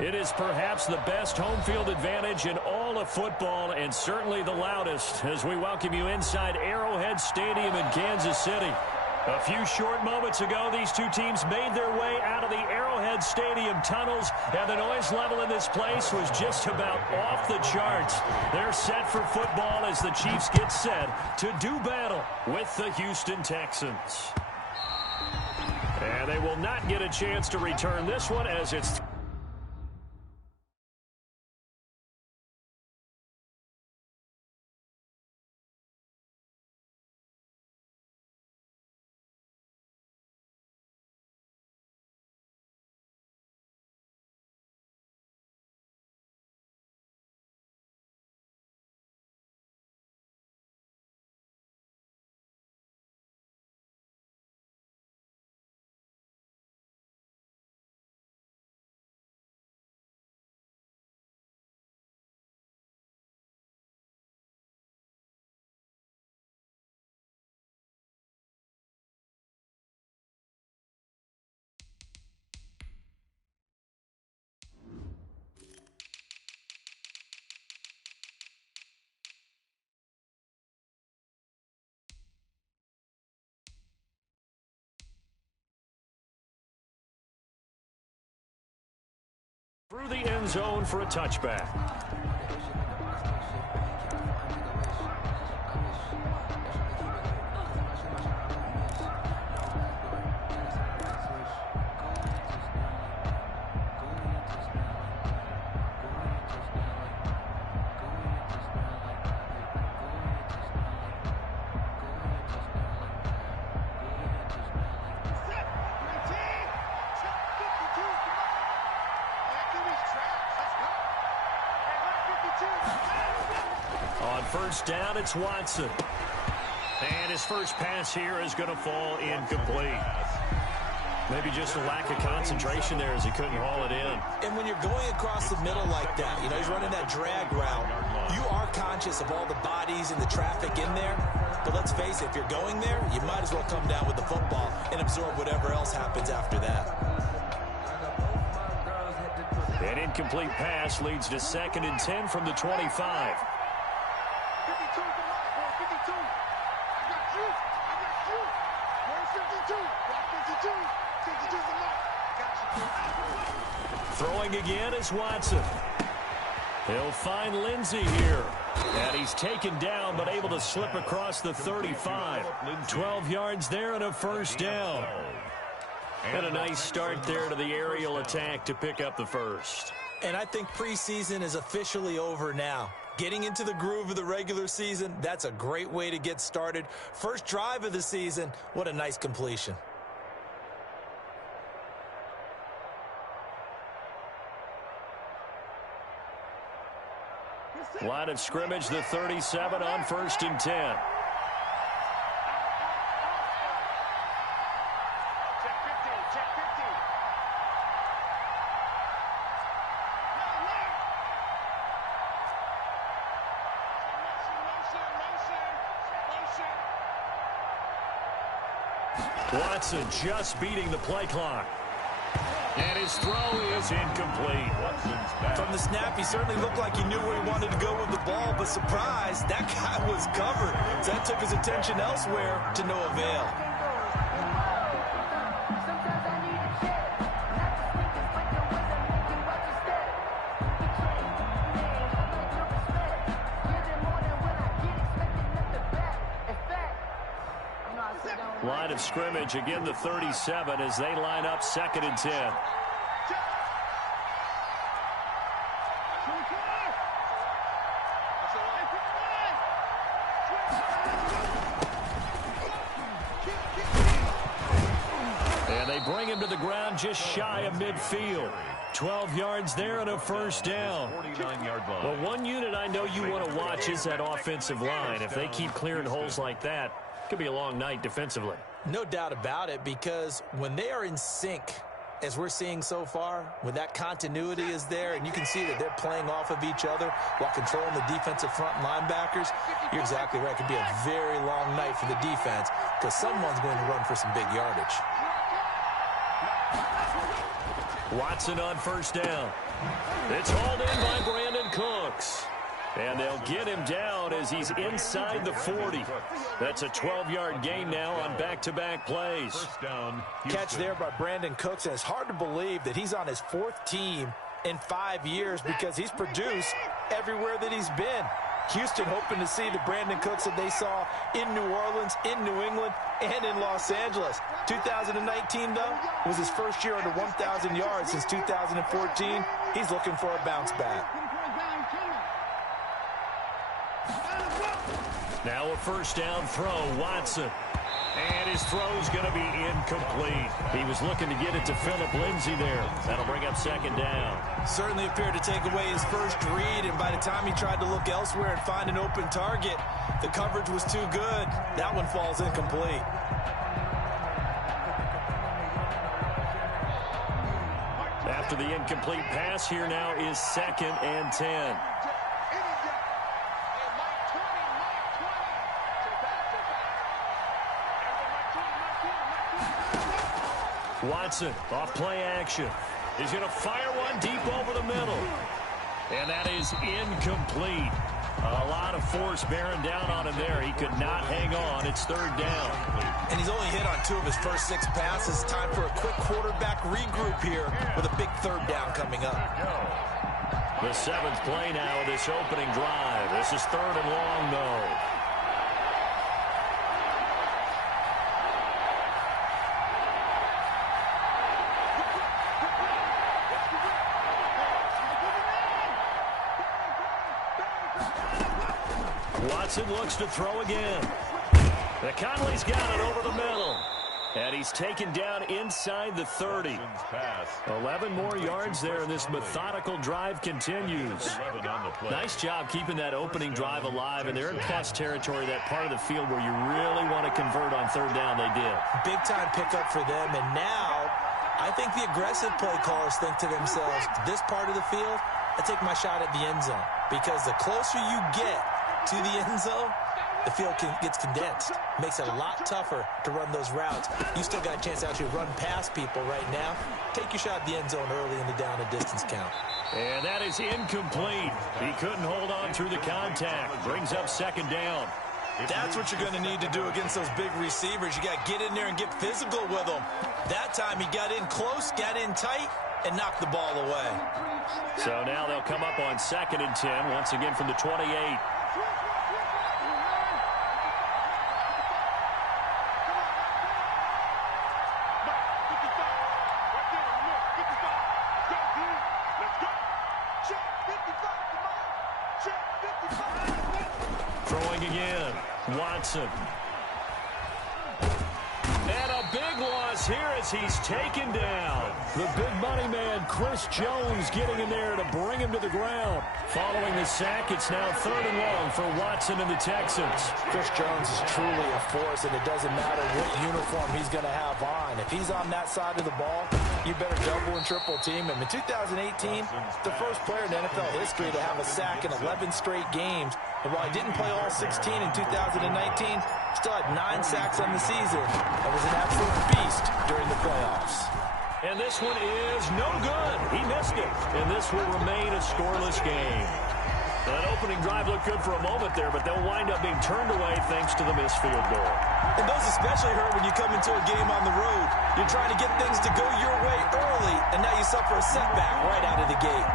It is perhaps the best home field advantage in all of football, and certainly the loudest, as we welcome you inside Arrowhead Stadium in Kansas City. A few short moments ago, these two teams made their way out of the Arrowhead Stadium tunnels, and the noise level in this place was just about off the charts. They're set for football as the Chiefs get set to do battle with the Houston Texans. And they will not get a chance to return this one as it's... through the end zone for a touchback. On first down, it's Watson. And his first pass here is going to fall incomplete. Maybe just a lack of concentration there as he couldn't haul it in. And when you're going across the middle like that, you know, he's running that drag route, you are conscious of all the bodies and the traffic in there. But let's face it, if you're going there, you might as well come down with the football and absorb whatever else happens after that. An incomplete pass leads to 2nd and 10 from the 25. Throwing again is Watson. He'll find Lindsey here. And he's taken down but able to slip across the 35. 12 yards there and a first down. And a nice start there to the aerial attack to pick up the first. And I think preseason is officially over now. Getting into the groove of the regular season, that's a great way to get started. First drive of the season, what a nice completion. Line of scrimmage, the 37 on 1st and 10. Watson just beating the play clock. And his throw is incomplete. From the snap, he certainly looked like he knew where he wanted to go with the ball, but surprise, that guy was covered. So that took his attention elsewhere to no avail. Line of scrimmage, again the 37 as they line up 2nd and 10. And they bring him to the ground just shy of midfield. 12 yards there and a first down. Well, one unit I know you want to watch is that offensive line. If they keep clearing holes like that, could be a long night defensively. No doubt about it, because when they are in sync, as we're seeing so far, when that continuity is there and you can see that they're playing off of each other while controlling the defensive front linebackers, you're exactly right. It could be a very long night for the defense because someone's going to run for some big yardage. Watson on first down. It's hauled in by Brandon Cooks. And they'll get him down as he's inside the 40. That's a 12-yard gain now on back-to-back plays. First down, Catch there by Brandon Cooks, and it's hard to believe that he's on his 4th team in 5 years because he's produced everywhere that he's been. Houston hoping to see the Brandon Cooks that they saw in New Orleans, in New England, and in Los Angeles. 2019, though, was his first year under 1,000 yards since 2014. He's looking for a bounce back. Now a first down throw, Watson. And his throw's going to be incomplete. He was looking to get it to Phillip Lindsay there. That'll bring up second down. Certainly appeared to take away his first read, and by the time he tried to look elsewhere and find an open target, the coverage was too good. That one falls incomplete. After the incomplete pass, here now is 2nd and 10. Watson, off play action. He's going to fire one deep over the middle. And that is incomplete. A lot of force bearing down on him there. He could not hang on. It's 3rd down. And he's only hit on 2 of his first 6 passes. Time for a quick quarterback regroup here with a big 3rd down coming up. The 7th play now of this opening drive. This is 3rd and long, though. Watson looks to throw again. Conley's got it over the middle. And he's taken down inside the 30. 11 more yards there, and this methodical drive continues. Nice job keeping that opening drive alive, and they're in plus territory, that part of the field where you really want to convert on 3rd down. They did. Big-time pickup for them, and now I think the aggressive play callers think to themselves, this part of the field, I take my shot at the end zone, because the closer you get to the end zone, the field gets condensed. Makes it a lot tougher to run those routes. You still got a chance to actually run past people right now. Take your shot at the end zone early in the down and distance count. And that is incomplete. He couldn't hold on through the contact. Brings up 2nd down. That's what you're going to need to do against those big receivers. You got to get in there and get physical with them. That time he got in close, got in tight, and knocked the ball away. So now they'll come up on 2nd and 10, once again from the 28. Throwing again, Watson. And a big loss here as he's taken down. The big money man, Chris Jones, getting in there to bring him to the ground. Following the sack, it's now 3rd and long for Watson and the Texans. Chris Jones is truly a force, and it doesn't matter what uniform he's going to have on. If he's on that side of the ball, you better double and triple team him. In 2018, the first player in NFL history to have a sack in 11 straight games. And while he didn't play all 16 in 2019, still had 9 sacks on the season and was an absolute beast during the playoffs. And this one is no good. He missed it. And this will remain a scoreless game. That opening drive looked good for a moment there, but they'll wind up being turned away thanks to the missed field goal. And those especially hurt when you come into a game on the road. You're trying to get things to go your way early, and now you suffer a setback right out of the gate.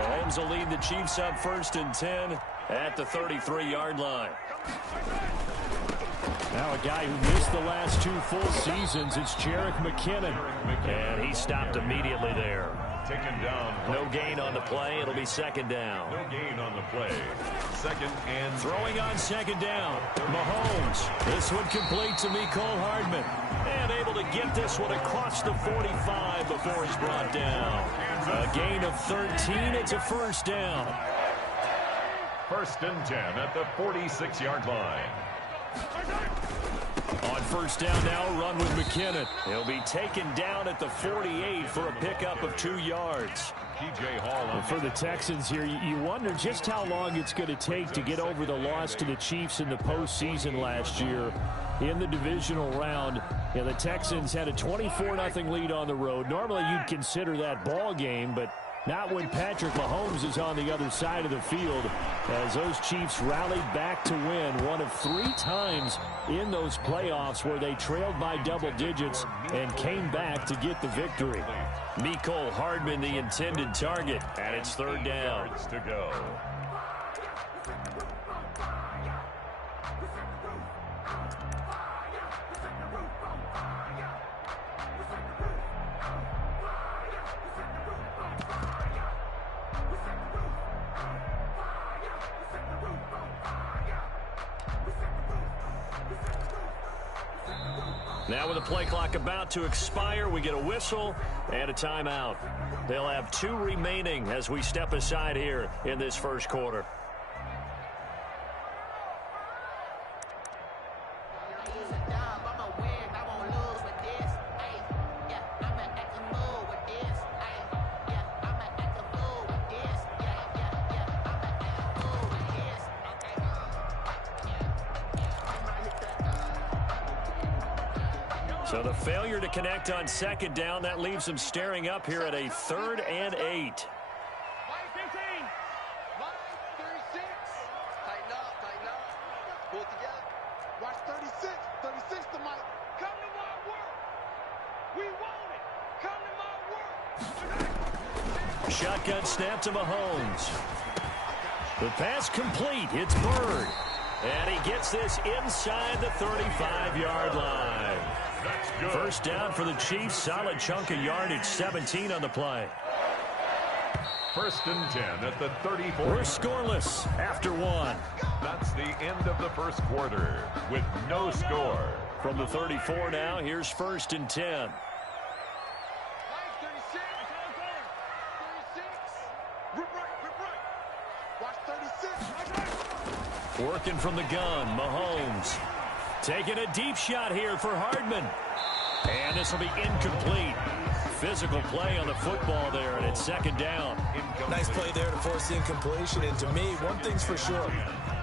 Mahomes will lead the Chiefs up 1st and 10 at the 33-yard line. Now a guy who missed the last 2 full seasons, it's Jerick McKinnon. And he stopped immediately there. Taken down. No gain on the play. It'll be 2nd down. No gain on the play. 2nd and throwing on 2nd down. Mahomes. This one complete to Mecole Hardman. And able to get this one across the 45 before he's brought down. A gain of 13. It's a 1st down. 1st and 10 at the 46-yard line. On first down now, run with McKinnon. He'll be taken down at the 48 for a pickup of 2 yards. TJ Hall. Well, for the Texans here, you wonder just how long it's going to take to get over the loss to the Chiefs in the postseason last year in the divisional round. Yeah, the Texans had a 24-0 lead on the road. Normally you'd consider that ball game, but not when Patrick Mahomes is on the other side of the field, as those Chiefs rallied back to win one of 3 times in those playoffs where they trailed by double digits and came back to get the victory. Mecole Hardman, the intended target, and it's 3rd down. To go. Now with the play clock about to expire, we get a whistle and a timeout. They'll have 2 remaining as we step aside here in this first quarter. So the failure to connect on 2nd down, that leaves them staring up here at a 3rd and 8. Line 15. Line 36. Tighten up. Pull it together. Watch 36. 36 to Mike. Come to my work. We want it. Come to my work. Shotgun snap to Mahomes. The pass complete. It's Bird. And he gets this inside the 35-yard line. That's good. First down for the Chiefs. Solid chunk of yardage. 17 on the play. 1st and 10 at the 34. We're scoreless after 1. That's the end of the first quarter with no score. From the 34 now, here's 1st and 10. Line 36. 36. Rip right. Watch 36. Working from the gun, Mahomes. Taking a deep shot here for Hardman. And this will be incomplete. Physical play on the football there, and it's 2nd down. Nice play there to force the incompletion. And to me, one thing's for sure.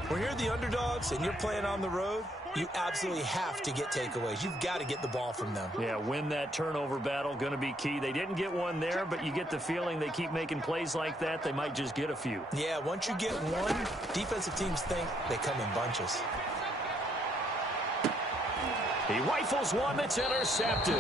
When you're the underdogs and you're playing on the road, you absolutely have to get takeaways. You've got to get the ball from them. Yeah, win that turnover battle, going to be key. They didn't get one there, but you get the feeling they keep making plays like that, they might just get a few. Yeah, once you get one, defensive teams think they come in bunches. He rifles one that's intercepted.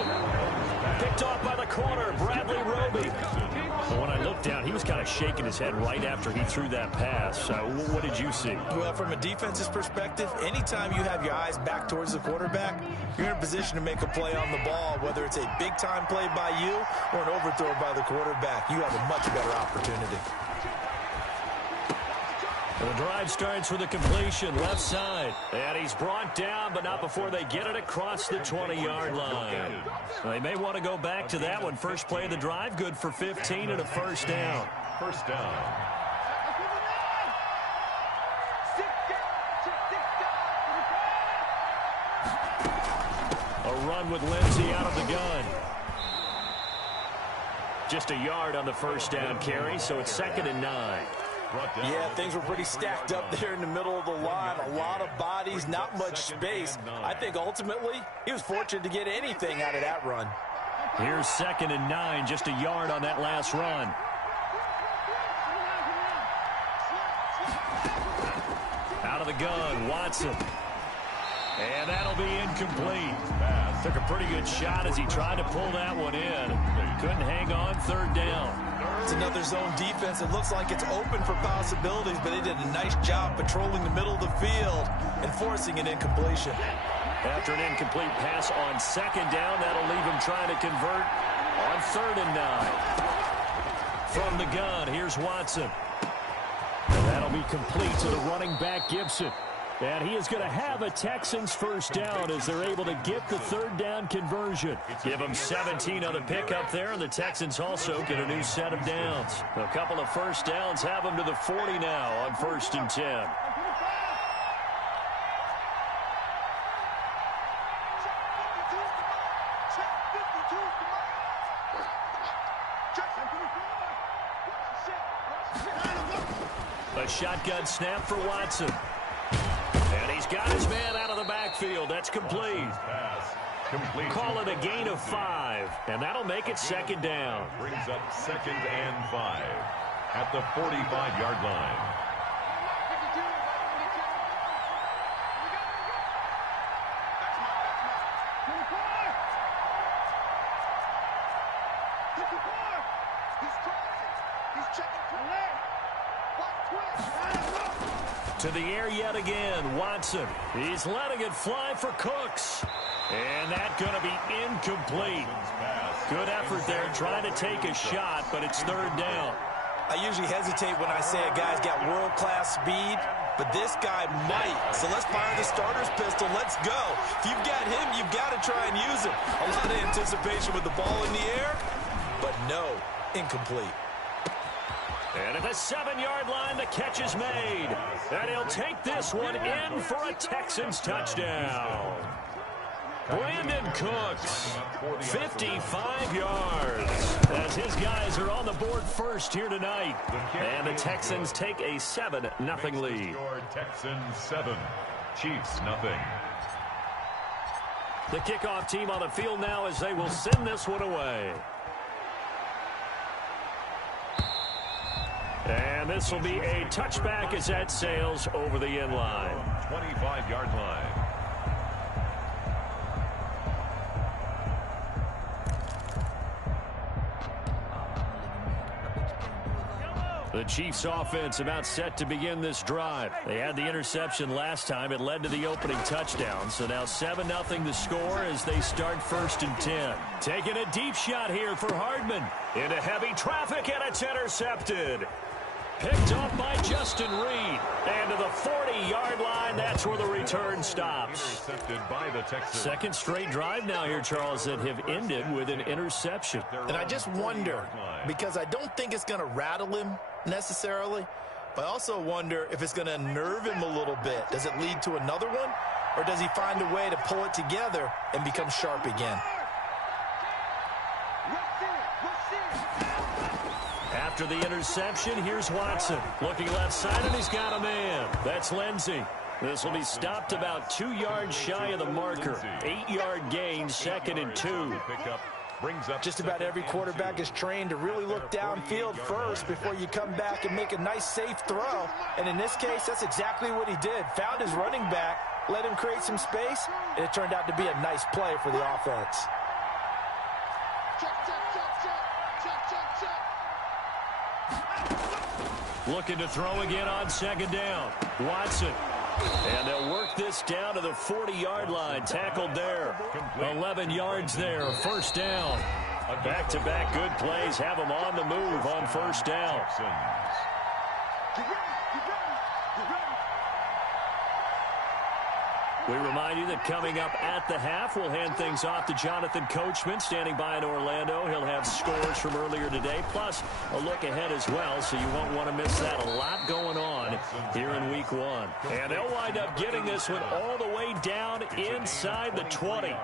Picked off by the corner, Bradley Roby. Well, when I looked down, he was kind of shaking his head right after he threw that pass. What did you see? Well, from a defense's perspective, anytime you have your eyes back towards the quarterback, you're in a position to make a play on the ball, whether it's a big-time play by you or an overthrow by the quarterback. You have a much better opportunity. The drive starts with a completion, left side. And he's brought down, but not before they get it across the 20-yard line. They may want to go back to that one. First play of the drive, good for 15 and a first down. First down. A run with Lindsey out of the gun. Just a yard on the first down carry, so it's 2nd and 9. Yeah, things were pretty stacked up there in the middle of the line. A lot of bodies, not much space. I think ultimately he was fortunate to get anything out of that run. Here's 2nd and 9, just a yard on that last run. Out of the gun, Watson. And that'll be incomplete. Took a pretty good shot as he tried to pull that one in. Couldn't hang on, 3rd down. It's another zone defense. It looks like it's open for possibilities, but they did a nice job patrolling the middle of the field and forcing an incompletion. After an incomplete pass on 2nd down, that'll leave him trying to convert on 3rd and 9. From the gun, here's Watson. And that'll be complete to the running back, Gibson. And he is going to have a Texans first down as they're able to get the 3rd down conversion. Give them 17 on the pickup there, and the Texans also get a new set of downs. A couple of first downs have them to the 40 now on 1st and 10. A shotgun snap for Watson. And he's got his man out of the backfield. That's complete. Call it a gain of 5, and that'll make it second down. Brings up 2nd and 5 at the 45-yard line. To the air yet again, Watson. He's letting it fly for Cooks. And that's going to be incomplete. Good effort there trying to take a shot, but it's third down. I usually hesitate when I say a guy's got world-class speed, but this guy might. So let's fire the starter's pistol. Let's go. If you've got him, you've got to try and use him. A lot of anticipation with the ball in the air, but no, incomplete. And at the 7-yard line, the catch is made. And he'll take this one in for a Texans touchdown. Brandon Cooks, 55 yards, as his guys are on the board first here tonight. And the Texans take a 7-0 lead. Texans 7, Chiefs nothing. The kickoff team on the field now as they will send this one away. And this will be a touchback as that sails over the end line. 25-yard line. The Chiefs offense about set to begin this drive. They had the interception last time. It led to the opening touchdown. So now 7-0 the score as they start 1st and 10. Taking a deep shot here for Hardman. Into heavy traffic, and it's intercepted. Picked off by Justin Reed. And to the 40-yard line, that's where the return stops. Intercepted by the Texans. Second straight drive now here, Charles, that have ended with an interception. And I just wonder, because I don't think it's going to rattle him necessarily, but I also wonder if it's going to nerve him a little bit. Does it lead to another one, or does he find a way to pull it together and become sharp again? After the interception, here's Watson. Looking left side, and he's got a man. That's Lindsey. This will be stopped about 2 yards shy of the marker. 8-yard gain, 2nd and 2. Just about every quarterback is trained to really look downfield first before you come back and make a nice, safe throw. And in this case, that's exactly what he did. Found his running back, let him create some space, and it turned out to be a nice play for the offense. Looking to throw again on 2nd down. Watson. And they'll work this down to the 40-yard line. Tackled there. 11 yards there. 1st down. Back-to-back good plays have them on the move on 1st down. We remind you that coming up at the half, we'll hand things off to Jonathan Coachman, standing by in Orlando. He'll have scores from earlier today, plus a look ahead as well, so you won't want to miss that. A lot going on here in Week 1. And they'll wind up getting this one all the way down inside the 20.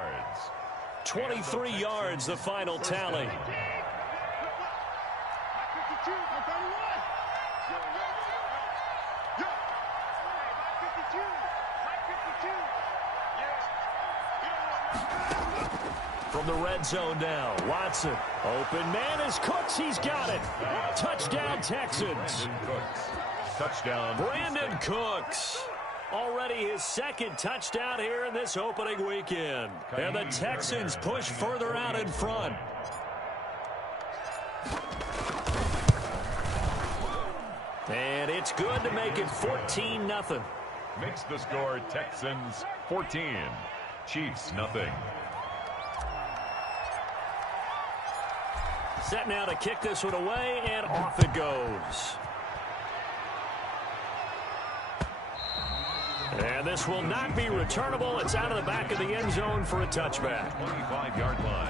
23 yards, the final tally. From the red zone now, Watson. Open man is Cooks. He's got it. Touchdown, Texans. Touchdown. Brandon Cooks. Already his 2nd touchdown here in this opening weekend. And the Texans push further out in front. And it's good to make it 14-0. Makes the score Texans 14, Chiefs nothing. Set now to kick this one away, and off it goes. And this will not be returnable. It's out of the back of the end zone for a touchback. 25-yard line.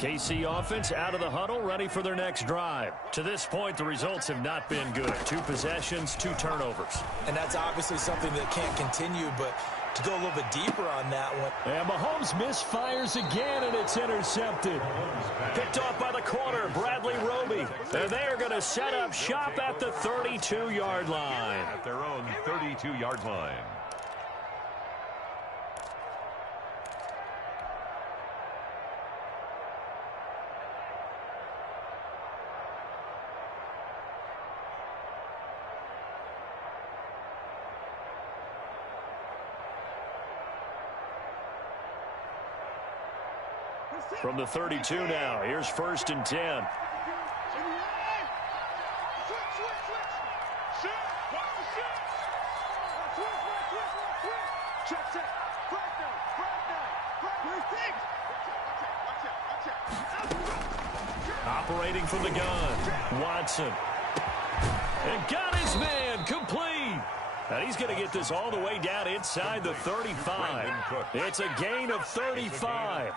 KC offense out of the huddle, ready for their next drive. To this point, the results have not been good. 2 possessions, 2 turnovers. And that's obviously something that can't continue, but to go a little bit deeper on that one. And Mahomes misfires again, and it's intercepted. Picked off by the corner, Bradley Roby. And they are going to set up shop at the 32-yard line. At their own 32-yard line. From the 32 now, here's 1st and 10. Operating from the gun, Watson. And got his man complete. And he's going to get this all the way down inside the 35. It's a gain of 35.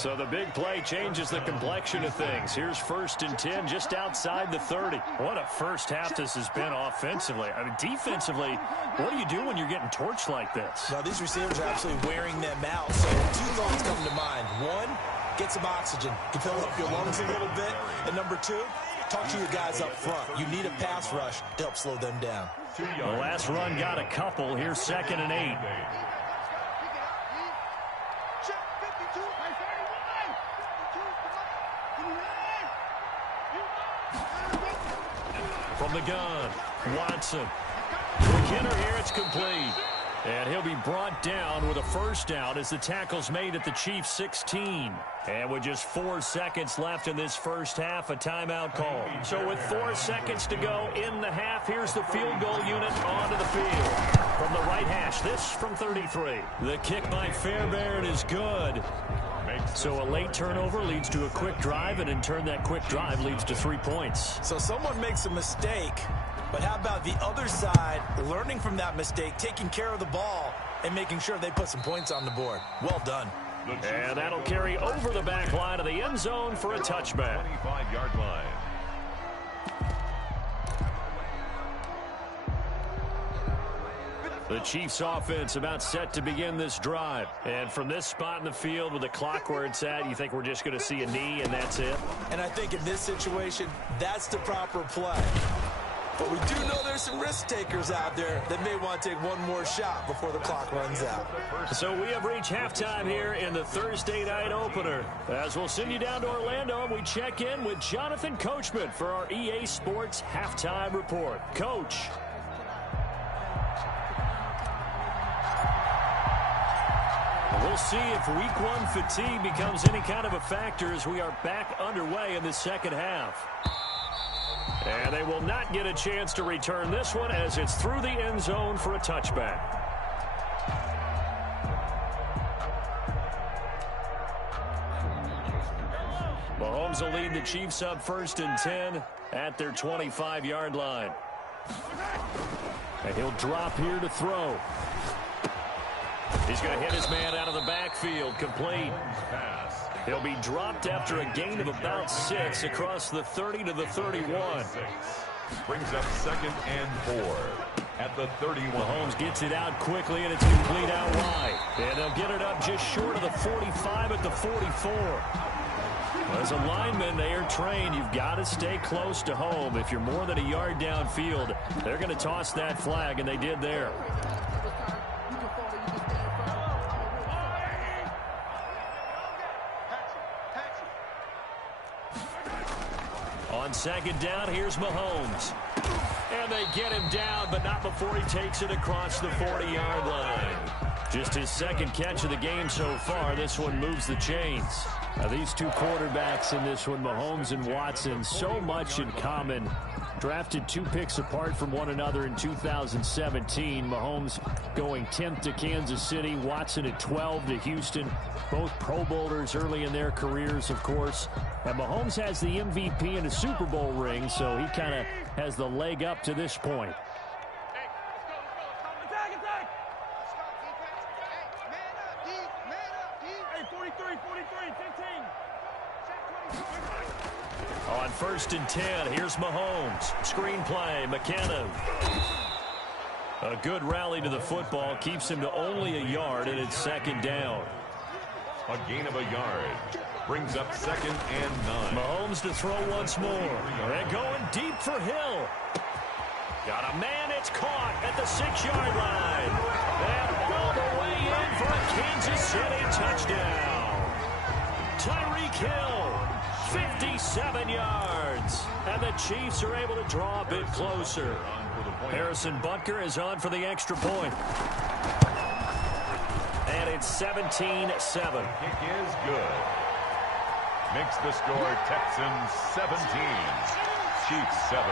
So the big play changes the complexion of things. Here's 1st and 10 just outside the 30. What a first half this has been offensively. I mean, defensively, what do you do when you're getting torched like this? Now, these receivers are absolutely wearing them out. So 2 thoughts come to mind. 1, get some oxygen to fill up your lungs a little bit. And number 2, talk to your guys up front. You need a pass rush to help slow them down. The last run got a couple. Here's 2nd and 8. From the gun, Watson. McKinnon here, it's complete. And he'll be brought down with a first down as the tackle's made at the Chiefs' 16. And with just 4 seconds left in this first half, a timeout call. So with 4 seconds to go in the half, here's the field goal unit onto the field. From the right hash, this from 33. The kick by Fairbairn is good. So a late turnover leads to a quick drive, and in turn that quick drive leads to 3 points. So someone makes a mistake, but how about the other side learning from that mistake, taking care of the ball, and making sure they put some points on the board? Well done. And that'll carry over the back line of the end zone for a touchback. 25-yard line. The Chiefs offense about set to begin this drive. And from this spot in the field with the clock where it's at, you think we're just going to see a knee and that's it? And I think in this situation, that's the proper play. But we do know there's some risk takers out there that may want to take one more shot before the clock runs out. So we have reached halftime here in the Thursday night opener. As we'll send you down to Orlando, and we check in with Jonathan Coachman for our EA Sports Halftime Report. Coach. We'll see if week 1 fatigue becomes any kind of a factor as we are back underway in the second half. And they will not get a chance to return this one as it's through the end zone for a touchback. Mahomes will lead the Chiefs up 1st and 10 at their 25-yard line. And he'll drop here to throw. He's going to hit his man out of the backfield, complete. He'll be dropped after a gain of about 6 across the 30 to the 31. Brings up 2nd and 4 at the 31. Mahomes gets it out quickly, and it's complete out wide. And they'll get it up just short of the 45 at the 44. As a lineman, they are trained. You've got to stay close to home. If you're more than a yard downfield, they're going to toss that flag, and they did there. On 2nd down, here's Mahomes. And they get him down, but not before he takes it across the 40-yard line. Just his 2nd catch of the game so far. This one moves the chains. Now, these 2 quarterbacks in this one, Mahomes and Watson, so much in common. Drafted 2 picks apart from one another in 2017. Mahomes going 10th to Kansas City. Watson at 12 to Houston. Both Pro Bowlers early in their careers, of course. And Mahomes has the MVP and a Super Bowl ring, so he kind of has the leg up to this point. On 1st and 10, here's Mahomes. Screenplay, McKinnon. A good rally to the football keeps him to only a yard, and it's 2nd down. A gain of a yard. Brings up 2nd and 9. Mahomes to throw once more. And going deep for Hill. Got a man, it's caught at the 6-yard line. And all the way in for a Kansas City touchdown. Tyreek Hill, 57 yards. And the Chiefs are able to draw a bit closer. Harrison Butker is on for the extra point. And it's 17-7. Kick is good. Makes the score Texans 17, Chiefs 7.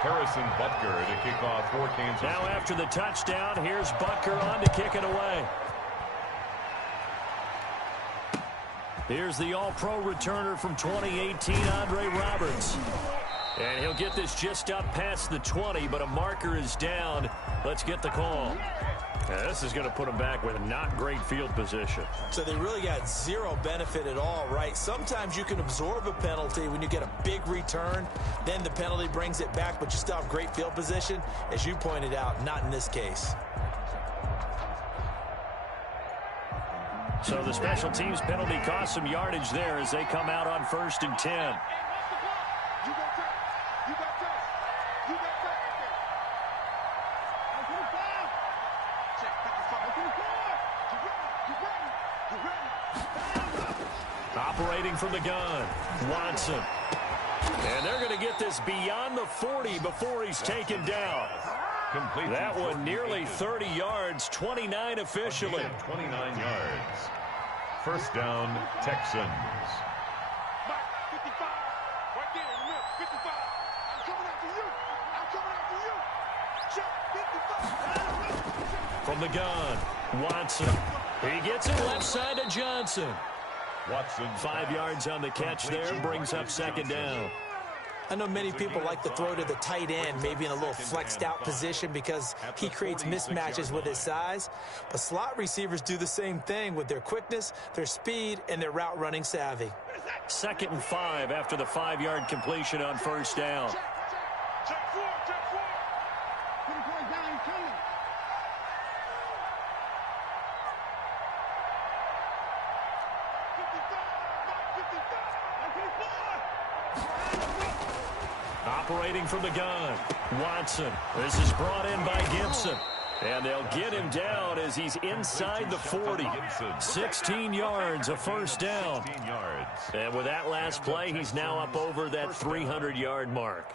Harrison Butker to kick off for Kansas City. Now after the touchdown, here's Butker on to kick it away. Here's the all-pro returner from 2018, Andre Roberts. And he'll get this just up past the 20, but a marker is down. Let's get the call. Now, this is going to put him back with not great field position. So they really got zero benefit at all, right? Sometimes you can absorb a penalty when you get a big return. Then the penalty brings it back, but you still have great field position. As you pointed out, not in this case. So the special teams penalty cost some yardage there as they come out on 1st and 10. Operating from the gun, Watson. And they're going to get this beyond the 40 before he's taken down. Complete that one nearly 30 yards, 29 officially. 29 yards. 1st down, Texans. From the gun, Watson. He gets it left side to Johnson. Watson. 5 yards on the catch there, brings up 2nd down. I know many people like to throw to the tight end, maybe in a little flexed out position because he creates mismatches with his size. But slot receivers do the same thing with their quickness, their speed, and their route running savvy. 2nd and 5 after the 5-yard completion on 1st down. Operating from the gun, Watson. This is brought in by Gibson. And they'll get him down as he's inside the 40. 16 yards, a 1st down. And with that last play, he's now up over that 300-yard mark.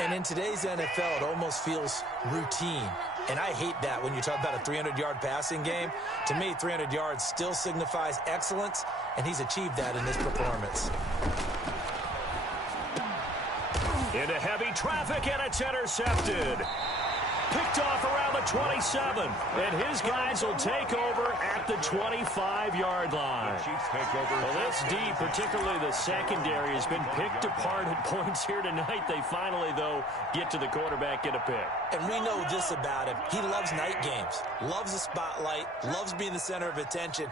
And in today's NFL, it almost feels routine. And I hate that when you talk about a 300-yard passing game. To me, 300 yards still signifies excellence, and he's achieved that in this performance. Into heavy traffic, and it's intercepted. Picked off around the 27, and his guys will take over at the 25-yard line. Well, this D, particularly the secondary, has been picked apart at points here tonight. They finally, though, get to the quarterback, get a pick. And we know this about him. He loves night games, loves the spotlight, loves being the center of attention.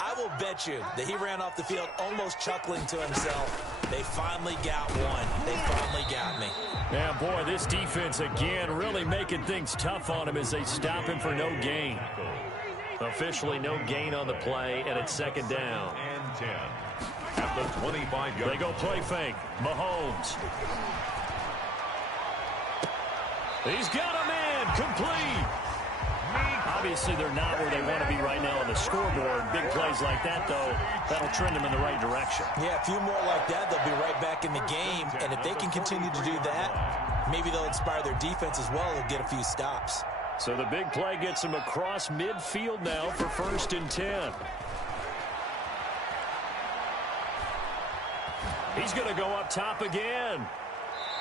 I will bet you that he ran off the field almost chuckling to himself. They finally got one. They finally got me. Yeah, boy, this defense, again, really making things tough on him as they stop him for no gain. Officially no gain on the play, and it's 2nd down. And 10 at the 25-yard. They go play fake. Mahomes. He's got a man complete. Obviously, they're not where they want to be right now on the scoreboard. Big plays like that, though, that'll trend them in the right direction. Yeah, a few more like that, they'll be right back in the game. And if they can continue to do that, maybe they'll inspire their defense as well and get a few stops. So the big play gets him across midfield now for 1st and 10. He's going to go up top again.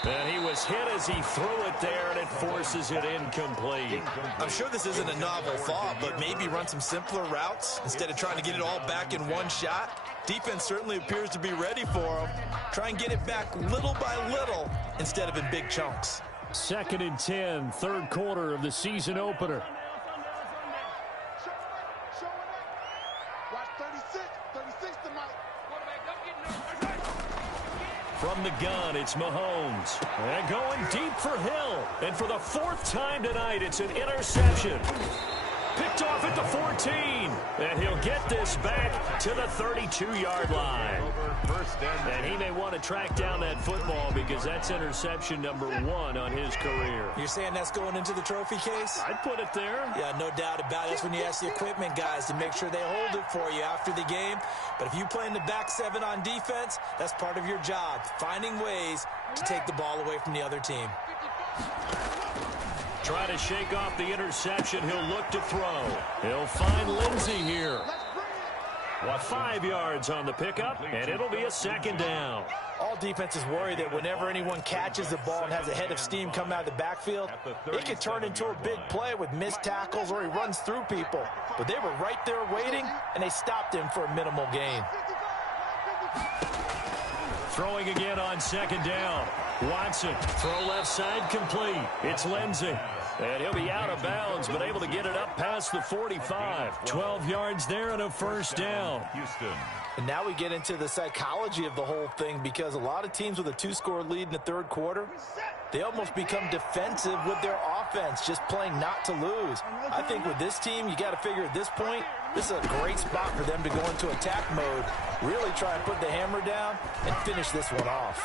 And he was hit as he threw it there, and it forces it incomplete. I'm sure this isn't a novel thought, but maybe run some simpler routes instead of trying to get it all back in one shot. Defense certainly appears to be ready for him. Try and get it back little by little instead of in big chunks. 2nd and 10, 3rd quarter of the season opener. Watch 36 to Mike. From the gun, it's Mahomes. And going deep for Hill. And for the 4th time tonight, it's an interception. Picked off at the 14. And he'll get this back to the 32-yard line. And he may want to track down that football because that's interception number 1 on his career. You're saying that's going into the trophy case? I'd put it there. Yeah, no doubt about it. That's when you ask the equipment guys to make sure they hold it for you after the game. But if you play in the back 7 on defense, that's part of your job, finding ways to take the ball away from the other team. Try to shake off the interception. He'll look to throw. He'll find Lindsey here. 5 yards on the pickup, and it'll be a 2nd down. All defenses worry that whenever anyone catches the ball and has a head of steam come out of the backfield, it can turn into a big play with missed tackles or he runs through people. But they were right there waiting, and they stopped him for a minimal gain. Throwing again on 2nd down. Watson, throw left side complete. It's Lindsey. And he'll be out of bounds, but able to get it up past the 45. 12 yards there and a 1st down. Houston. And now we get into the psychology of the whole thing because a lot of teams with a 2-score lead in the 3rd quarter, they almost become defensive with their offense, just playing not to lose. I think with this team, you got to figure at this point, this is a great spot for them to go into attack mode, really try and put the hammer down and finish this one off.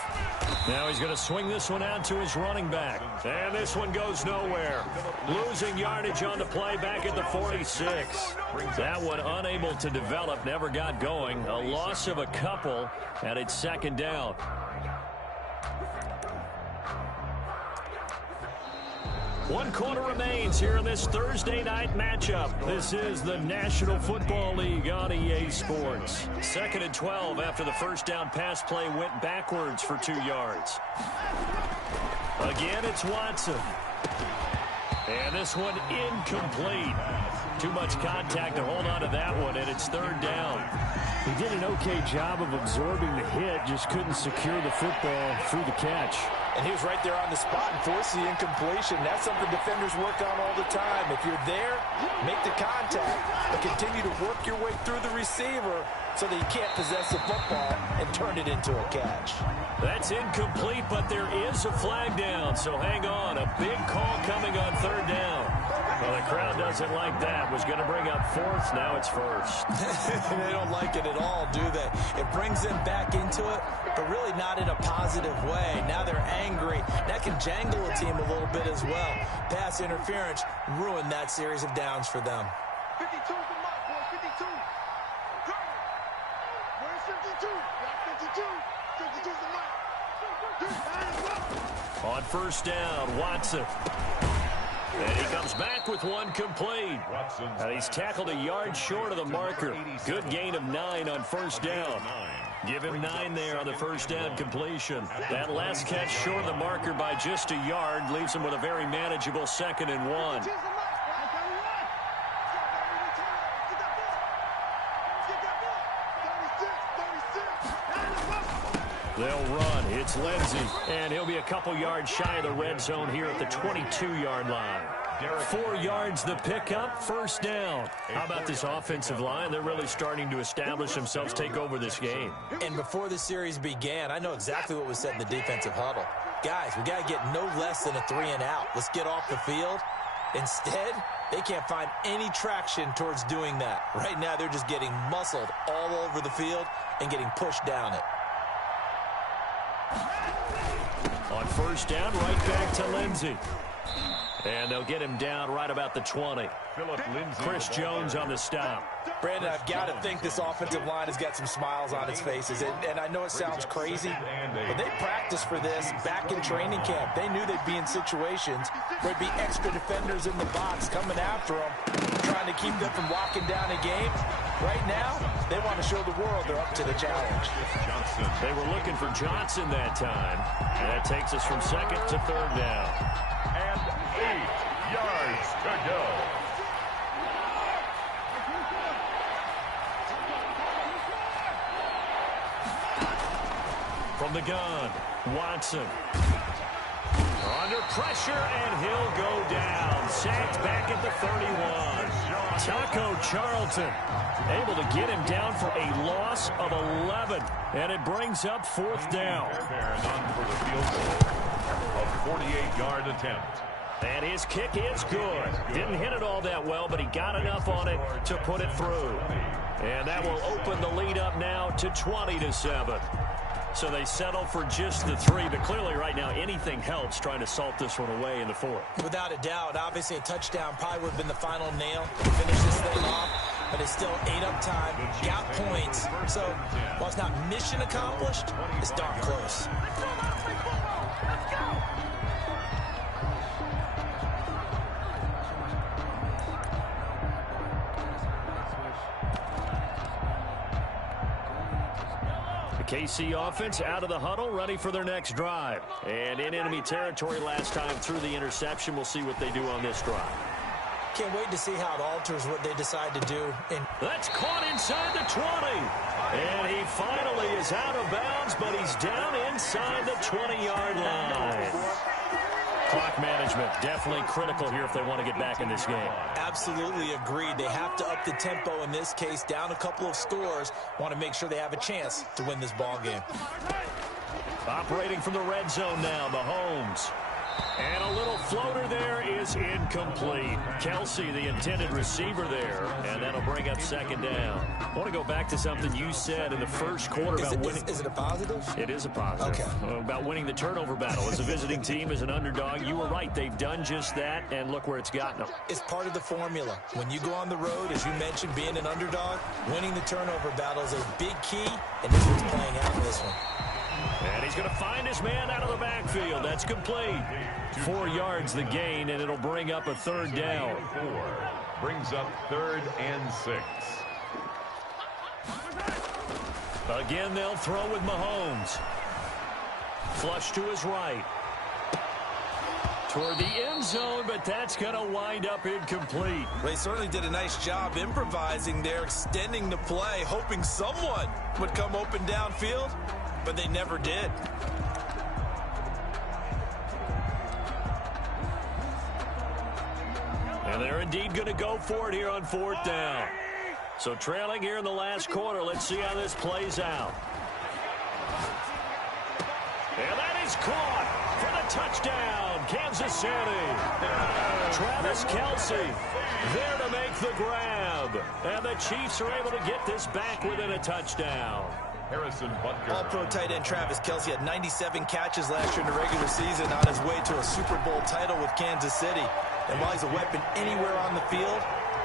Now he's going to swing this one out to his running back. And this one goes nowhere. Losing yardage on the play back at the 46. That one unable to develop, never got going. A loss of a couple, and it's 2nd down. One quarter remains here in this Thursday night matchup. This is the National Football League on EA Sports. 2nd and 12 after the 1st down pass play went backwards for 2 yards. Again, it's Watson. And this one incomplete. Too much contact to hold on to that one, and it's 3rd down. He did an okay job of absorbing the hit, just couldn't secure the football through the catch. And he was right there on the spot and forced the incompletion. That's something defenders work on all the time. If you're there, make the contact, but continue to work your way through the receiver so that you can't possess the football and turn it into a catch. That's incomplete, but there is a flag down, so hang on. A big call coming on 3rd down. Well, the crowd doesn't like that. Was going to bring up 4th, now it's 1st. They don't like it at all, do they? It brings them back into it, but really not in a positive way. Now they're angry. That can jangle a team a little bit as well. Pass interference ruined that series of downs for them. 52 is the mark, boy. 52. Where's 52? 52. 52 is the mark. On 1st down, Watson. And he comes back with one complete. And he's tackled a yard short of the marker. Good gain of 9 on 1st down. Give him 9 there on the 1st down completion. That last catch short of the marker by just a yard leaves him with a very manageable 2nd and 1. They'll run. It's Lindsey. And he'll be a couple yards shy of the red zone here at the 22-yard line. 4 yards the pickup, 1st down. How about this offensive line? They're really starting to establish themselves, take over this game. And before the series began, I know exactly what was said in the defensive huddle. Guys, we got to get no less than a 3 and out. Let's get off the field. Instead, they can't find any traction towards doing that. Right now, they're just getting muscled all over the field and getting pushed down it. On 1st down, right back to Lindsey. And they'll get him down right about the 20. Chris Jones on the stop. Brandon, I've got to think this offensive line has got some smiles on its faces. And I know it sounds crazy, but they practiced for this back in training camp. They knew they'd be in situations where there'd be extra defenders in the box coming after them, trying to keep them from locking down a game. Right now, they want to show the world they're up to the challenge. They were looking for Johnson that time. And that takes us from 2nd to 3rd down. And 8 yards to go. From the gun, Watson. Under pressure, and he'll go down. sacked back at the 31. Taco Charlton able to get him down for a loss of 11. And it brings up 4th down. On for the field goal. A 48-yard attempt. And his kick is good. Didn't hit it all that well, but he got enough on it to put it through. And that will open the lead up now to 20-7. So they settle for just the 3, but clearly right now anything helps trying to salt this one away in the 4th. Without a doubt, obviously a touchdown probably would have been the final nail to finish this thing off, but it's still 8 up time, got points. So while it's not mission accomplished, it's darn close. Let's go! KC offense out of the huddle, ready for their next drive. And in enemy territory last time through the interception. We'll see what they do on this drive. Can't wait to see how it alters what they decide to do. That's caught inside the 20. And he finally is out of bounds, but he's down inside the 20-yard line. Clock management definitely critical here if they want to get back in this game. Absolutely agreed. They have to up the tempo in this case, down a couple of scores. Want to make sure they have a chance to win this ball game. Operating from the red zone now, Mahomes. And a little floater there is incomplete. Kelsey, the intended receiver there, and that'll bring up 2nd down. I want to go back to something you said in the first quarter about winning. Is it a positive? It is a positive. Okay. About winning the turnover battle. As a visiting team, as an underdog, you were right. They've done just that, and look where it's gotten them. It's part of the formula. When you go on the road, as you mentioned, being an underdog, winning the turnover battle is a big key, and this one's playing out in this one. And he's going to find his man out of the backfield. That's complete. 4 yards the gain, and it'll bring up a 3rd down. 4 brings up 3rd and 6. Again, they'll throw with Mahomes. Flush to his right. Toward the end zone, but that's going to wind up incomplete. They certainly did a nice job improvising there, extending the play, hoping someone would come open downfield, but they never did. And they're indeed going to go for it here on 4th down. So trailing here in the last quarter. Let's see how this plays out. And that is caught for the touchdown, Kansas City. Travis Kelsey there to make the grab. And the Chiefs are able to get this back within a touchdown. Harrison Butker. All-pro tight end Travis Kelsey had 97 catches last year in the regular season, on his way to a Super Bowl title with Kansas City. And while he's a weapon anywhere on the field,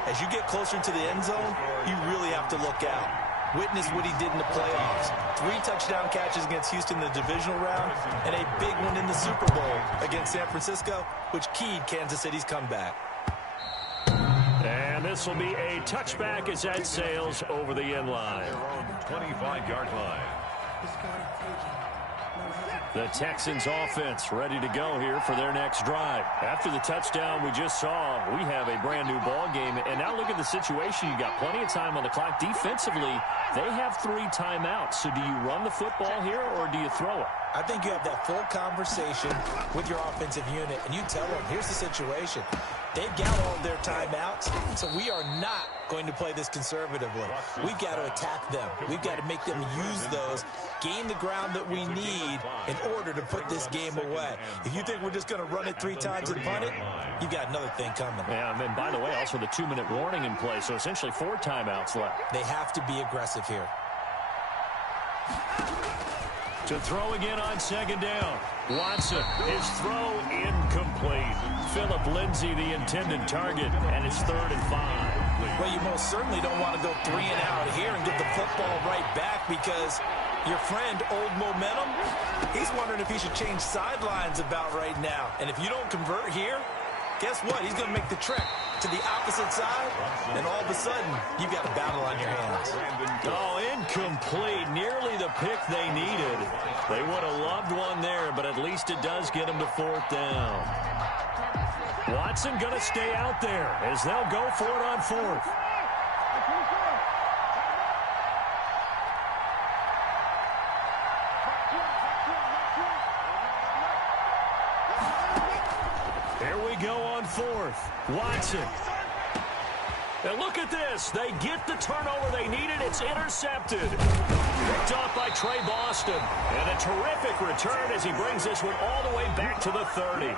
as you get closer to the end zone, you really have to look out. Witness what he did in the playoffs. 3 touchdown catches against Houston in the divisional round, and a big one in the Super Bowl against San Francisco, which keyed Kansas City's comeback. And this will be a touchback as that sails over the end line. 25-yard line. The Texans offense ready to go here for their next drive. After the touchdown we just saw, we have a brand new ball game. And now look at the situation. You got plenty of time on the clock. Defensively, they have 3 timeouts. So do you run the football here or do you throw it? I think you have that full conversation with your offensive unit, and you tell them, here's the situation. They've got all of their timeouts, so we are not going to play this conservatively. We've got to attack them. We've got to make them use those, gain the ground that we need in order to put this game away. If you think we're just going to run it 3 times and punt it, you've got another thing coming. Yeah, and then, by the way, also the 2-minute warning in play, so essentially 4 timeouts left. They have to be aggressive here. To throw again on 2nd down. Watson, his throw incomplete. Phillip Lindsay, the intended target, and it's 3rd and 5. Well, you most certainly don't want to go 3 and out here and get the football right back, because your friend, Old Momentum, he's wondering if he should change sidelines about right now. And if you don't convert here, guess what? He's going to make the trek to the opposite side, and all of a sudden, you've got a battle on your hands. Oh, incomplete. Nearly the pick they needed. They would have loved one there, but at least it does get them to 4th down. Watson going to stay out there as they'll go for it on 4th. go on fourth. Watson. And look at this. They get the turnover they needed. It's intercepted. Picked off by Trey Boston. And a terrific return as he brings this one all the way back to the 30.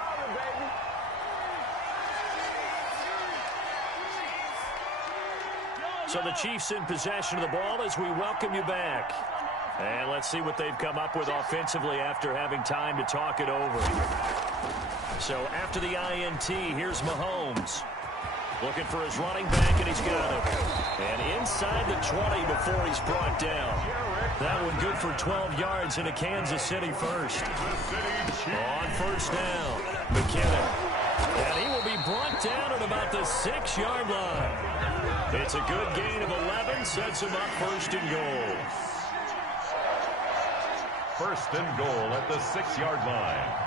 So the Chiefs in possession of the ball as we welcome you back. And let's see what they've come up with offensively after having time to talk it over. So after the INT, here's Mahomes. Looking for his running back, and he's got it. And inside the 20 before he's brought down. That one good for 12 yards into Kansas City first. On first down, McKinnon. And he will be brought down at about the 6-yard line. It's a good gain of 11, sets him up first and goal. First and goal at the 6-yard line.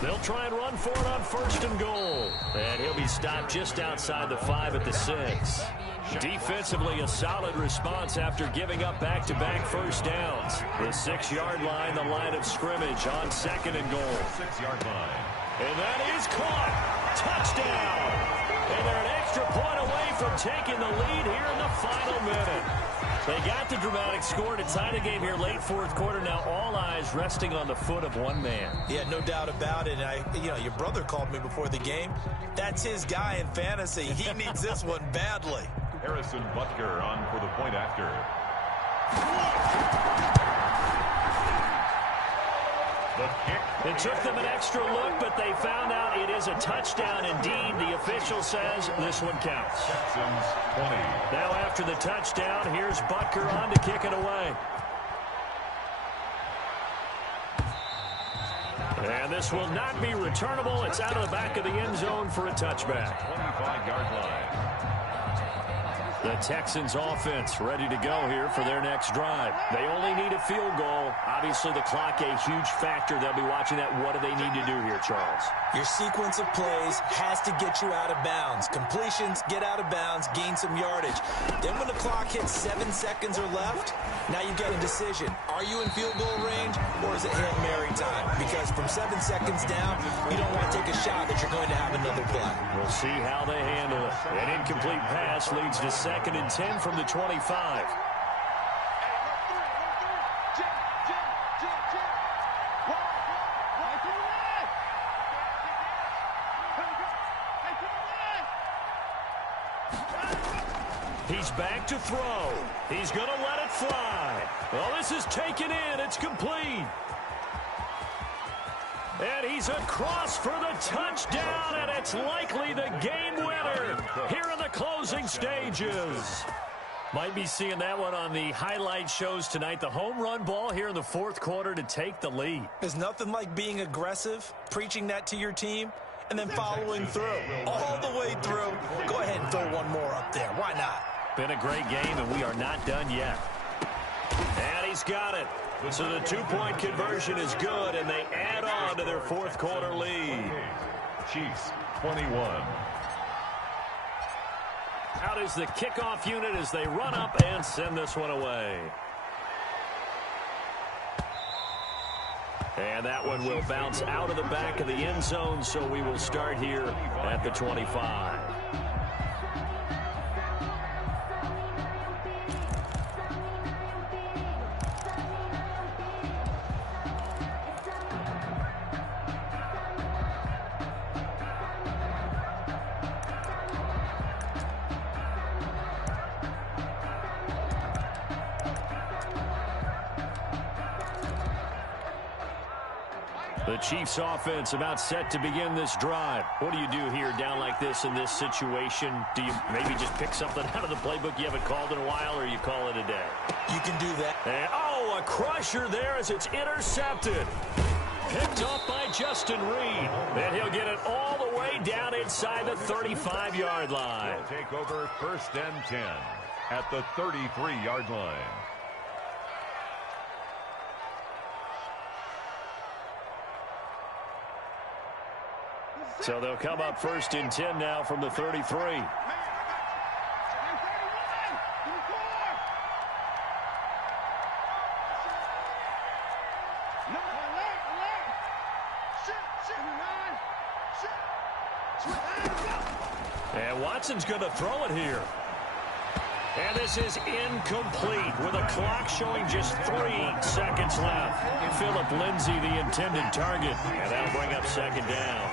They'll try and run for it on first and goal. And he'll be stopped just outside the 5 at the 6. Defensively, a solid response after giving up back-to-back first downs. The 6-yard line, the line of scrimmage on second and goal. 6-yard line. And that is caught. Touchdown. And they're an extra point away from taking the lead here in the final minute. They got the dramatic score to tie the game here late fourth quarter. Now all eyes resting on the foot of one man. Yeah, no doubt about it. And your brother called me before the game. That's his guy in fantasy. He needs this one badly. Harrison Butker on for the point after. The kick. It took them an extra look, but they found out it is a touchdown indeed. The official says this one counts. Texans 20. Now after the touchdown, here's Butker on to kick it away. And this will not be returnable. It's out of the back of the end zone for a touchback. 25-yard line. The Texans offense ready to go here for their next drive. They only need a field goal. Obviously, the clock a huge factor. They'll be watching that. What do they need to do here, Charles? Your sequence of plays has to get you out of bounds. Completions, get out of bounds, gain some yardage. Then when the clock hits 7 seconds or left, now you get a decision. Are you in field goal range, or is it Hail Mary time? Because from 7 seconds down, you don't want to take a shot that you're going to have another play. We'll see how they handle it. An incomplete pass leads to 2nd and 10 from the 25. He's back to throw. He's going to let it fly. Well, this is taken in. It's complete. And he's across for the touchdown, and it's likely the game winner here in the closing stages. Might be seeing that one on the highlight shows tonight. The home run ball here in the fourth quarter to take the lead. There's nothing like being aggressive, preaching that to your team, and then following through. All the way through. Go ahead and throw one more up there. Why not? Been a great game, and we are not done yet. And he's got it. So the two-point conversion is good, and they add on to their fourth quarter lead. Chiefs 21. Out is the kickoff unit as they run up and send this one away. And that one will bounce out of the back of the end zone, so we will start here at the 25. The Chiefs offense about set to begin this drive. What do you do here down like this in this situation? Do you maybe just pick something out of the playbook you haven't called in a while, or you call it a day? You can do that. And, oh, a crusher there as it's intercepted. Picked off by Justin Reed. And he'll get it all the way down inside the 35-yard line. They'll take over 1st and 10 at the 33-yard line. So they'll come up 1st and 10 now from the 33. And Watson's going to throw it here. And this is incomplete with a clock showing just 3 seconds left. Philip Lindsay, the intended target. And that'll bring up 2nd down.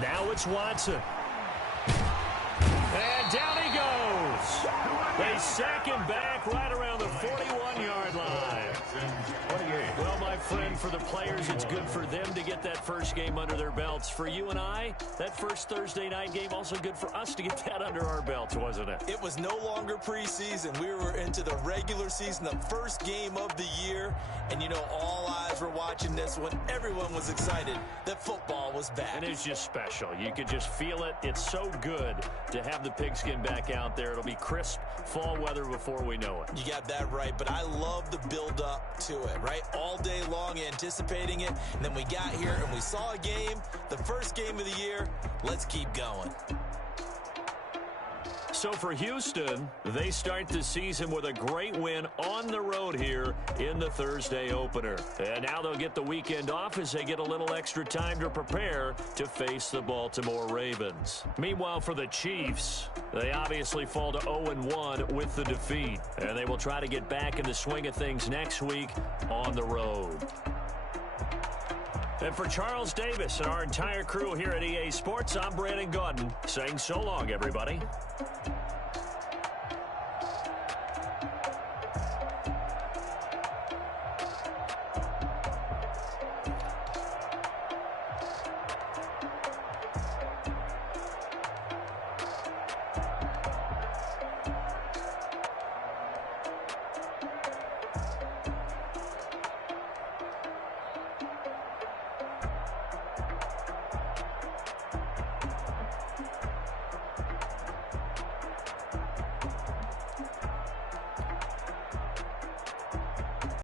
Now it's Watson. And down he goes. They sack him back right around the 41-yard line. Well, my friend, for the players, it's good for them to get that first game under their belts. For you and I, that first Thursday night game, also good for us to get that under our belts, wasn't it? It was no longer preseason. We were into the regular season, the first game of the year. And, you know, all eyes were watching this when everyone was excited that football was back. And it's just special. You could just feel it. It's so good to have the pigskin back out there. It'll be crisp fall weather before we know it. You got that right, but I love the build-up to it, right? All day long anticipating it, and then we got here and we saw a game, the first game of the year. Let's keep going. So for Houston, they start the season with a great win on the road here in the Thursday opener. And now they'll get the weekend off as they get a little extra time to prepare to face the Baltimore Ravens. Meanwhile, for the Chiefs, they obviously fall to 0-1 with the defeat. And they will try to get back in the swing of things next week on the road. And for Charles Davis and our entire crew here at EA Sports, I'm Brandon Gaudin saying so long, everybody.